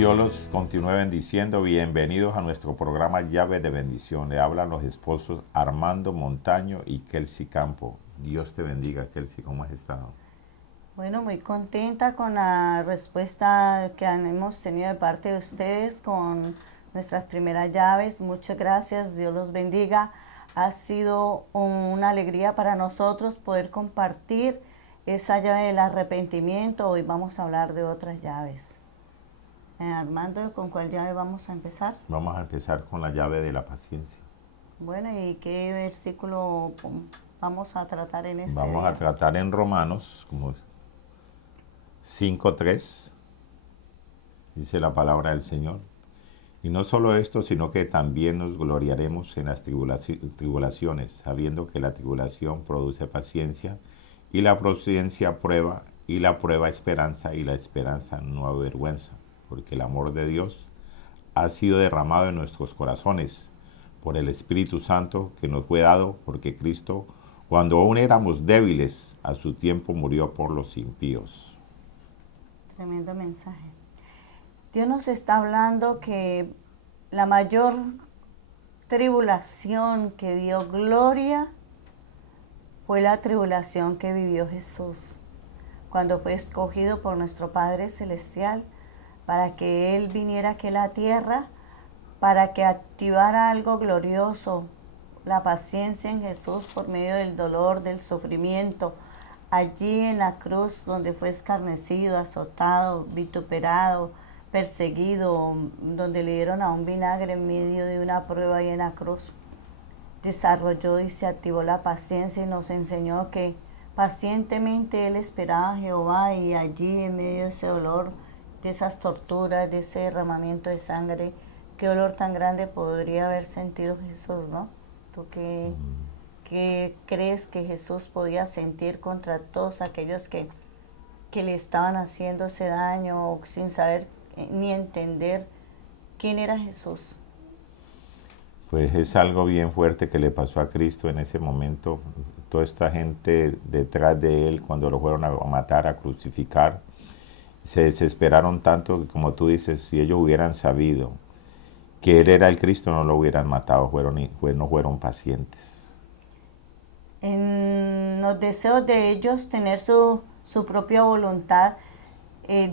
Dios los continúe bendiciendo. Bienvenidos a nuestro programa Llave de Bendición. Le hablan los esposos Armando Montaño y Kelsey Campo. Dios te bendiga, Kelsey. ¿Cómo has estado? Bueno, muy contenta con la respuesta que hemos tenido de parte de ustedes con nuestras primeras llaves. Muchas gracias, Dios los bendiga. Ha sido una alegría para nosotros poder compartir esa llave del arrepentimiento. Hoy vamos a hablar de otras llaves. Armando, ¿con cuál llave vamos a empezar? Vamos a empezar con la llave de la paciencia. Bueno, ¿y qué versículo vamos a tratar en este Vamos día? a tratar en Romanos como 5:3, dice la palabra del Señor. Y no solo esto, sino que también nos gloriaremos en las tribulaciones, sabiendo que la tribulación produce paciencia, y la paciencia prueba, y la prueba esperanza, y la esperanza no avergüenza, porque el amor de Dios ha sido derramado en nuestros corazones por el Espíritu Santo que nos fue dado, porque Cristo, cuando aún éramos débiles, a su tiempo murió por los impíos. Tremendo mensaje. Dios nos está hablando que la mayor tribulación que dio gloria fue la tribulación que vivió Jesús cuando fue escogido por nuestro Padre Celestial para que Él viniera aquí a la tierra, para que activara algo glorioso, la paciencia en Jesús por medio del dolor, del sufrimiento, allí en la cruz donde fue escarnecido, azotado, vituperado, perseguido, donde le dieron a un vinagre en medio de una prueba ahí en la cruz. Desarrolló y se activó la paciencia y nos enseñó que pacientemente Él esperaba a Jehová, y allí en medio de ese dolor, de esas torturas, de ese derramamiento de sangre, qué dolor tan grande podría haber sentido Jesús, ¿no? ¿Tú qué crees que Jesús podía sentir contra todos aquellos que le estaban haciendo ese daño sin saber ni entender quién era Jesús? Pues es algo bien fuerte que le pasó a Cristo en ese momento. Toda esta gente detrás de él, cuando lo fueron a matar, a crucificar, se desesperaron tanto que, como tú dices, si ellos hubieran sabido que él era el Cristo, no lo hubieran matado, no fueron pacientes. En los deseos de ellos tener su propia voluntad,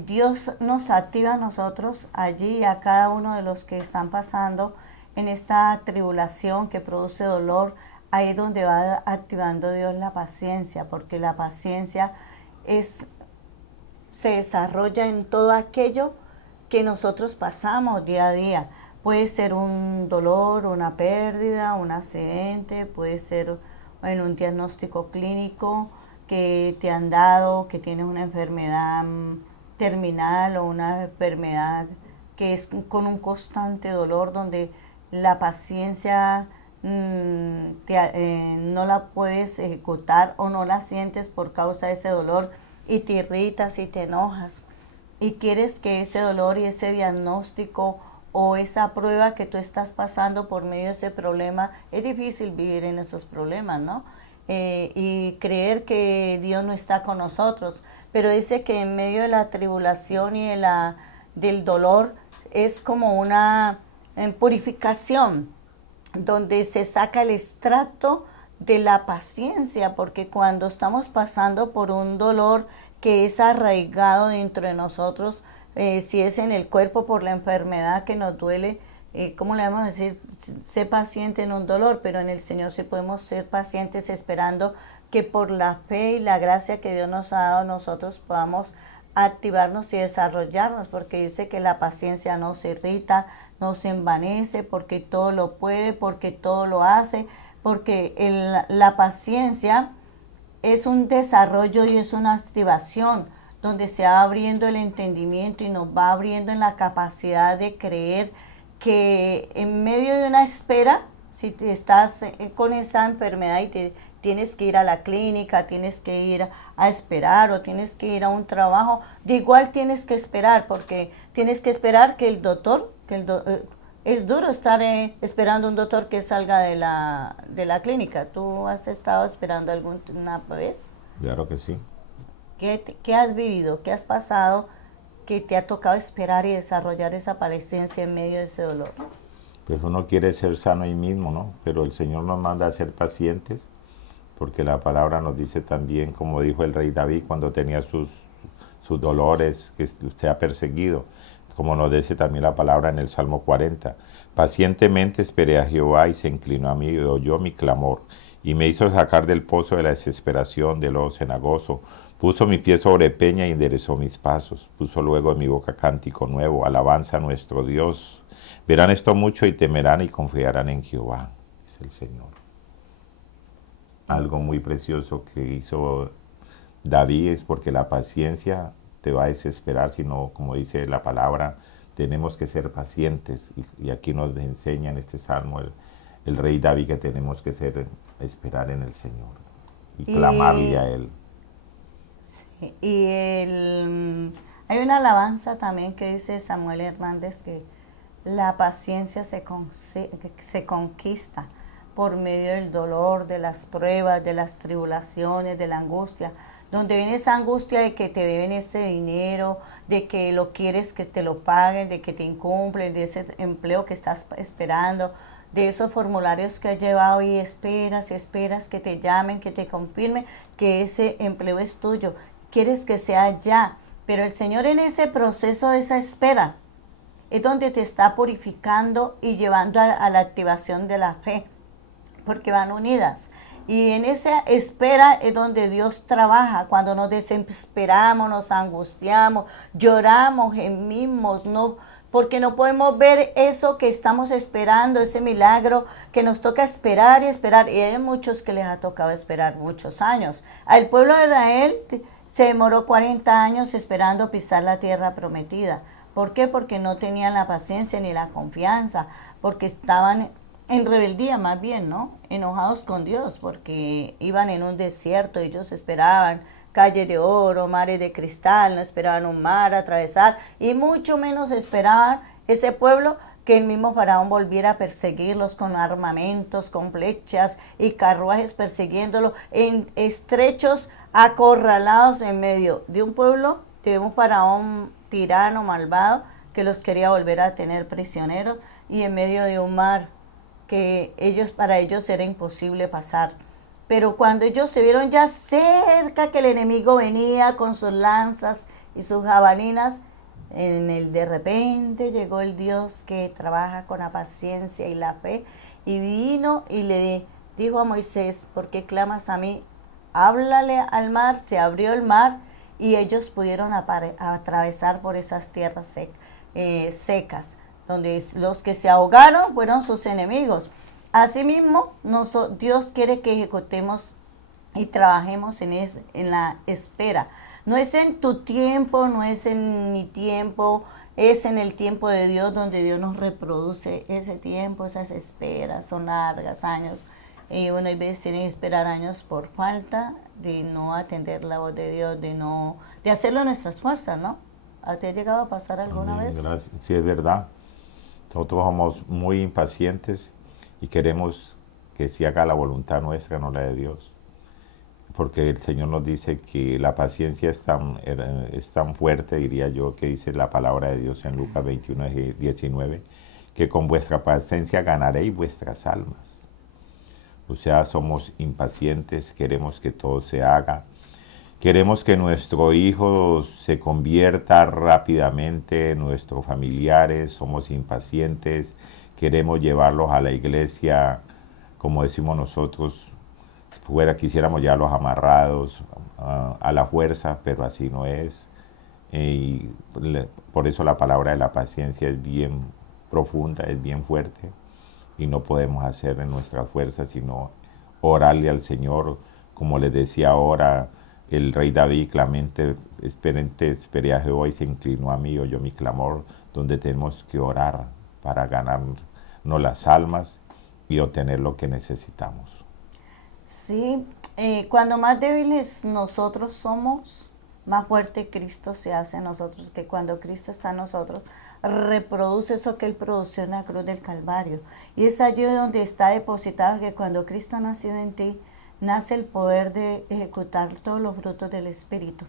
Dios nos activa a nosotros allí, a cada uno de los que están pasando en esta tribulación que produce dolor. Ahí es donde va activando Dios la paciencia, porque la paciencia se desarrolla en todo aquello que nosotros pasamos día a día. Puede ser un dolor, una pérdida, un accidente, puede ser en un diagnóstico clínico que te han dado, que tienes una enfermedad terminal o una enfermedad que es con un constante dolor, donde la paciencia no la puedes ejecutar o no la sientes por causa de ese dolor, y te irritas y te enojas y quieres que ese dolor y ese diagnóstico o esa prueba que tú estás pasando por medio de ese problema, es difícil vivir en esos problemas, ¿no? Y creer que Dios no está con nosotros, pero dice que en medio de la tribulación y del dolor es como una purificación, donde se saca el extracto de la paciencia, porque cuando estamos pasando por un dolor que es arraigado dentro de nosotros, si es en el cuerpo por la enfermedad que nos duele, ¿cómo le vamos a decir? Sé paciente en un dolor, pero en el Señor sí podemos ser pacientes esperando que por la fe y la gracia que Dios nos ha dado, nosotros podamos activarnos y desarrollarnos, porque dice que la paciencia no se irrita, no se envanece, porque todo lo puede, porque todo lo hace, porque la paciencia es un desarrollo y es una activación donde se va abriendo el entendimiento y nos va abriendo en la capacidad de creer que en medio de una espera, si te estás con esa enfermedad y tienes que ir a la clínica, tienes que ir a esperar o tienes que ir a un trabajo, de igual tienes que esperar, porque tienes que esperar que el doctor, es duro estar esperando un doctor que salga de la clínica. ¿Tú has estado esperando alguna vez? Claro que sí. ¿Qué has vivido? ¿Qué has pasado que te ha tocado esperar y desarrollar esa paciencia en medio de ese dolor? Pues uno quiere ser sano ahí mismo, ¿no? Pero el Señor nos manda a ser pacientes, porque la palabra nos dice también, como dijo el rey David cuando tenía sus dolores, que usted ha perseguido, como nos dice también la palabra en el Salmo 40. Pacientemente esperé a Jehová y se inclinó a mí y oyó mi clamor, y me hizo sacar del pozo de la desesperación, del lodo cenagoso. Puso mi pie sobre peña y enderezó mis pasos. Puso luego en mi boca cántico nuevo, alabanza a nuestro Dios. Verán esto mucho y temerán y confiarán en Jehová, dice el Señor. Algo muy precioso que hizo David es porque la paciencia te va a desesperar, sino, como dice la palabra, tenemos que ser pacientes. Y aquí nos enseña en este salmo el rey David que tenemos que esperar en el Señor y clamarle a Él. Sí, hay una alabanza también que dice Samuel Hernández que la paciencia se conquista por medio del dolor, de las pruebas, de las tribulaciones, de la angustia. Donde viene esa angustia de que te deben ese dinero, de que lo quieres que te lo paguen, de que te incumplen, de ese empleo que estás esperando, de esos formularios que has llevado y esperas que te llamen, que te confirmen que ese empleo es tuyo. Quieres que sea ya, pero el Señor en ese proceso de esa espera es donde te está purificando y llevando a la activación de la fe, porque van unidas. Y en esa espera es donde Dios trabaja, cuando nos desesperamos, nos angustiamos, lloramos, gemimos, no, porque no podemos ver eso que estamos esperando, ese milagro que nos toca esperar y esperar. Y hay muchos que les ha tocado esperar muchos años. Al pueblo de Israel se demoró 40 años esperando pisar la tierra prometida. ¿Por qué? Porque no tenían la paciencia ni la confianza, porque estaban en rebeldía más bien, ¿no? Enojados con Dios, porque iban en un desierto, ellos esperaban calle de oro, mares de cristal, no esperaban un mar a atravesar, y mucho menos esperaban ese pueblo que el mismo faraón volviera a perseguirlos con armamentos, con flechas y carruajes persiguiéndolos en estrechos, acorralados en medio de un pueblo, de un faraón tirano, malvado, que los quería volver a tener prisioneros, y en medio de un mar que para ellos era imposible pasar. Pero cuando ellos se vieron ya cerca que el enemigo venía con sus lanzas y sus jabalinas, de repente llegó el Dios que trabaja con la paciencia y la fe, y vino y le dijo a Moisés: ¿por qué clamas a mí? Háblale al mar. Se abrió el mar y ellos pudieron atravesar por esas tierras secas, donde los que se ahogaron fueron sus enemigos. Asimismo, Dios quiere que ejecutemos y trabajemos en la espera. No es en tu tiempo, no es en mi tiempo, es en el tiempo de Dios, donde Dios nos reproduce ese tiempo, esas esperas, son largas, años. Y bueno, hay veces tienen que esperar años por falta de no atender la voz de Dios, de hacerlo en nuestras fuerzas, ¿no? ¿Te ha llegado a pasar alguna vez? Gracias. Sí, es verdad. Nosotros somos muy impacientes y queremos que se haga la voluntad nuestra, no la de Dios. Porque el Señor nos dice que la paciencia es tan fuerte, diría yo, que dice la palabra de Dios en Lucas 21:19, que con vuestra paciencia ganaréis vuestras almas. O sea, somos impacientes, queremos que todo se haga. Queremos que nuestro hijo se convierta rápidamente, nuestros familiares, somos impacientes, queremos llevarlos a la iglesia, como decimos nosotros, quisiéramos llevarlos amarrados a la fuerza, pero así no es. Y por eso la palabra de la paciencia es bien profunda, es bien fuerte, y no podemos hacer en nuestras fuerzas, sino orarle al Señor, como les decía ahora, el rey David, esperé a Jehová y se inclinó a mí, oyó mi clamor, donde tenemos que orar para ganarnos las almas y obtener lo que necesitamos. Sí, cuando más débiles nosotros somos, más fuerte Cristo se hace en nosotros, que cuando Cristo está en nosotros, reproduce eso que Él produció en la cruz del Calvario. Y es allí donde está depositado que cuando Cristo ha nacido en ti, nace el poder de ejecutar todos los frutos del Espíritu.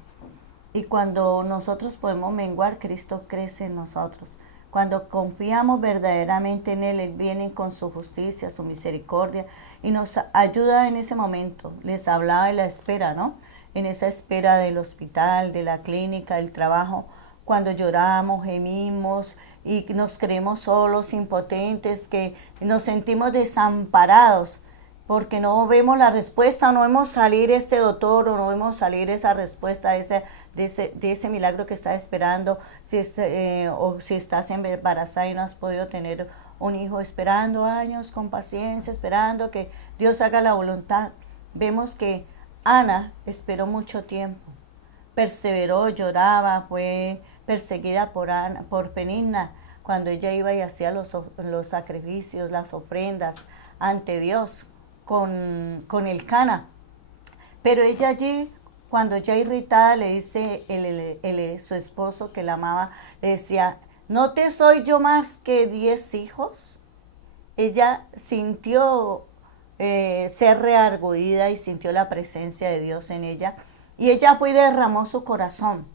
Y cuando nosotros podemos menguar, Cristo crece en nosotros. Cuando confiamos verdaderamente en Él, Él viene con su justicia, su misericordia y nos ayuda en ese momento. Les hablaba de la espera, ¿no? En esa espera del hospital, de la clínica, del trabajo, cuando lloramos, gemimos y nos creemos solos, impotentes, que nos sentimos desamparados porque no vemos la respuesta, no vemos salir este doctor o no vemos salir esa respuesta de ese milagro que estás esperando, o si estás embarazada y no has podido tener un hijo, esperando años con paciencia, esperando que Dios haga la voluntad. Vemos que Ana esperó mucho tiempo, perseveró, lloraba, fue perseguida por Penina, cuando ella iba y hacía los sacrificios, las ofrendas ante Dios con el Cana. Pero ella allí, cuando ya irritada, le dice su esposo que la amaba, le decía, ¿no te soy yo más que 10 hijos? Ella sintió ser reargüida y sintió la presencia de Dios en ella. Y ella fue y derramó su corazón.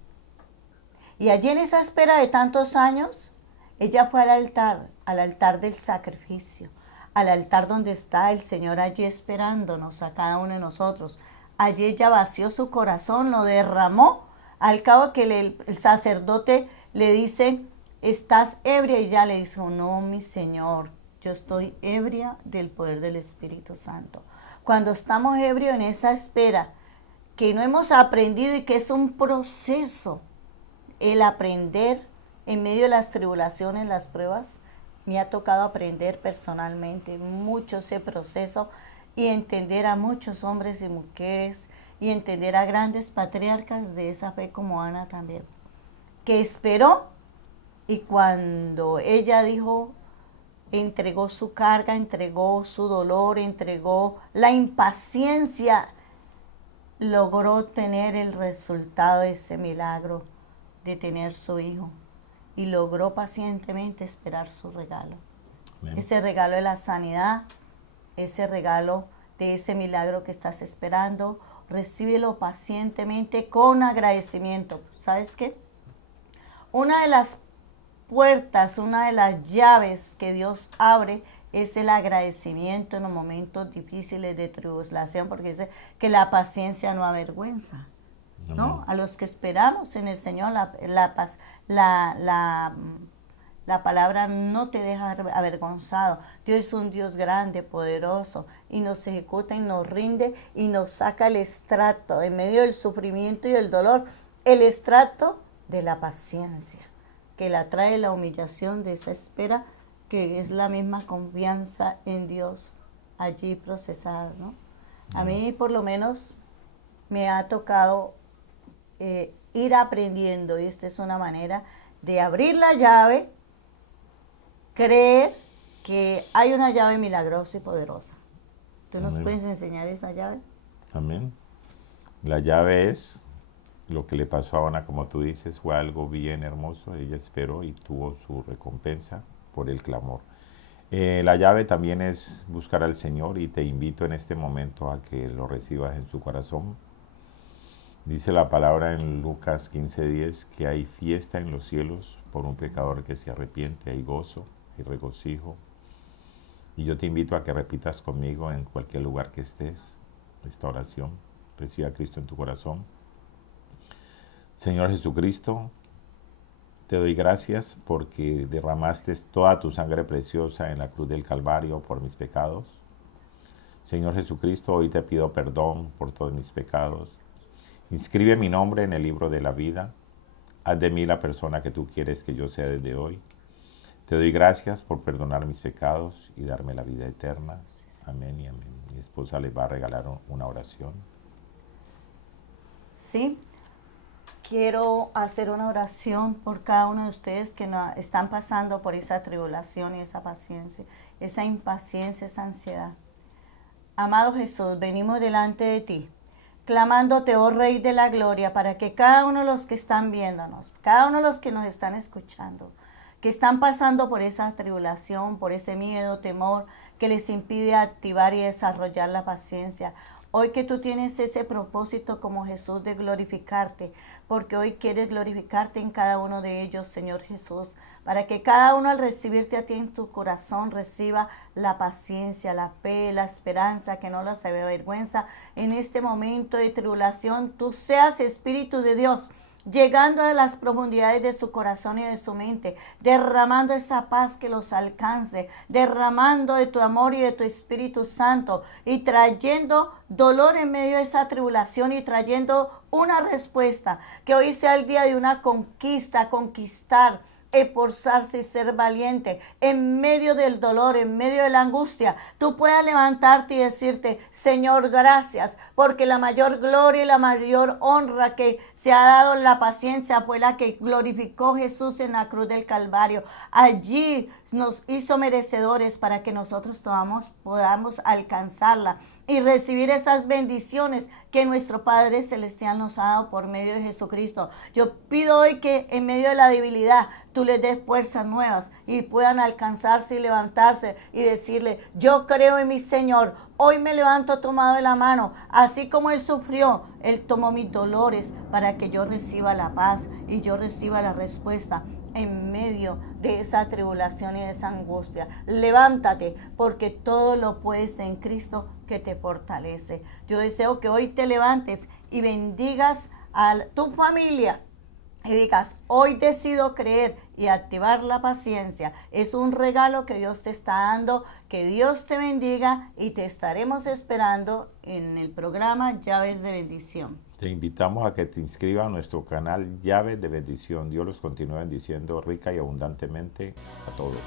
Y allí en esa espera de tantos años, ella fue al altar del sacrificio, al altar donde está el Señor allí esperándonos a cada uno de nosotros. Allí ella vació su corazón, lo derramó. Al cabo que el sacerdote le dice, ¿estás ebria? Y ella le dijo, no, mi Señor, yo estoy ebria del poder del Espíritu Santo. Cuando estamos ebrios en esa espera, que no hemos aprendido y que es un proceso, el aprender en medio de las tribulaciones, las pruebas, me ha tocado aprender personalmente mucho ese proceso y entender a muchos hombres y mujeres y entender a grandes patriarcas de esa fe como Ana también, que esperó y cuando ella dijo, entregó su carga, entregó su dolor, entregó la impaciencia, logró tener el resultado de ese milagro de tener su hijo y logró pacientemente esperar su regalo. Amén. Ese regalo de la sanidad, ese regalo de ese milagro que estás esperando, recíbelo pacientemente con agradecimiento. ¿Sabes qué? Una de las puertas, una de las llaves que Dios abre es el agradecimiento en los momentos difíciles de tribulación, porque dice que la paciencia no avergüenza, ¿no? A los que esperamos en el Señor, la palabra no te deja avergonzado. Dios es un Dios grande, poderoso, y nos ejecuta y nos rinde y nos saca el extracto en medio del sufrimiento y del dolor, el extracto de la paciencia, que la trae la humillación de esa espera, que es la misma confianza en Dios allí procesadas, ¿no? A mí por lo menos me ha tocado ir aprendiendo, y esta es una manera de abrir la llave, creer que hay una llave milagrosa y poderosa. ¿Tú nos puedes enseñar esa llave? Amén. La llave es lo que le pasó a Ana, como tú dices, fue algo bien hermoso. Ella esperó y tuvo su recompensa por el clamor. La llave también es buscar al Señor, y te invito en este momento a que lo recibas en su corazón. Dice la palabra en Lucas 15:10 que hay fiesta en los cielos por un pecador que se arrepiente, hay gozo y regocijo. Y yo te invito a que repitas conmigo en cualquier lugar que estés esta oración. Recibe a Cristo en tu corazón. Señor Jesucristo, te doy gracias porque derramaste toda tu sangre preciosa en la cruz del Calvario por mis pecados. Señor Jesucristo, hoy te pido perdón por todos mis pecados. Inscribe mi nombre en el libro de la vida. Haz de mí la persona que tú quieres que yo sea desde hoy. Te doy gracias por perdonar mis pecados y darme la vida eterna. Amén y amén. Mi esposa les va a regalar una oración. Sí. Quiero hacer una oración por cada uno de ustedes que no están pasando por esa tribulación y esa paciencia, esa impaciencia, esa ansiedad. Amado Jesús, venimos delante de ti, clamándote, oh Rey de la Gloria, para que cada uno de los que están viéndonos, cada uno de los que nos están escuchando, que están pasando por esa tribulación, por ese miedo, temor, que les impide activar y desarrollar la paciencia, Hoy que tú tienes ese propósito como Jesús de glorificarte, porque hoy quieres glorificarte en cada uno de ellos, Señor Jesús, para que cada uno al recibirte a ti en tu corazón reciba la paciencia, la fe, la esperanza, que no los avergüenza en este momento de tribulación. Tú seas Espíritu de Dios, llegando a las profundidades de su corazón y de su mente, derramando esa paz que los alcance, derramando de tu amor y de tu Espíritu Santo y trayendo dolor en medio de esa tribulación y trayendo una respuesta. Que hoy sea el día de una conquista, conquistar, esforzarse y ser valiente en medio del dolor, en medio de la angustia. Tú puedas levantarte y decirte: Señor, gracias, porque la mayor gloria y la mayor honra que se ha dado en la paciencia fue la que glorificó Jesús en la cruz del Calvario. Allí nos hizo merecedores para que nosotros podamos alcanzarla y recibir esas bendiciones que nuestro Padre Celestial nos ha dado por medio de Jesucristo. Yo pido hoy que en medio de la debilidad tú les des fuerzas nuevas y puedan alcanzarse y levantarse y decirle: yo creo en mi Señor, hoy me levanto tomado de la mano, así como Él sufrió, Él tomó mis dolores para que yo reciba la paz y yo reciba la respuesta en medio de esa tribulación y de esa angustia. Levántate, porque todo lo puedes en Cristo que te fortalece. Yo deseo que hoy te levantes y bendigas a tu familia y digas: hoy decido creer y activar la paciencia. Es un regalo que Dios te está dando. Que Dios te bendiga y te estaremos esperando en el programa Llaves de Bendición. Te invitamos a que te inscribas a nuestro canal Llaves de Bendición. Dios los continúe bendiciendo rica y abundantemente a todos.